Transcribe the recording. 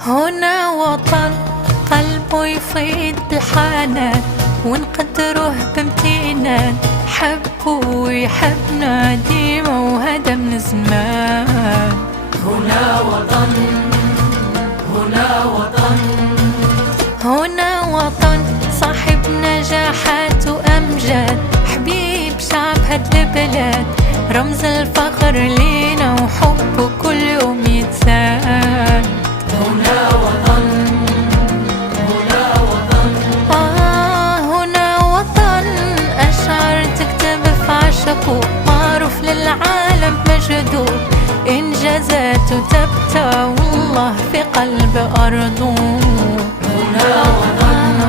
هنا وطن قلبه يفيض بالحنان، ونقدره بامتنان، حبه ويحبنا ديما وهذا من زمان. هنا وطن، هنا وطن، هنا وطن صاحب نجاحات وأمجاد، حبيب شعب هاد البلاد، رمز الفخر لينا وحبه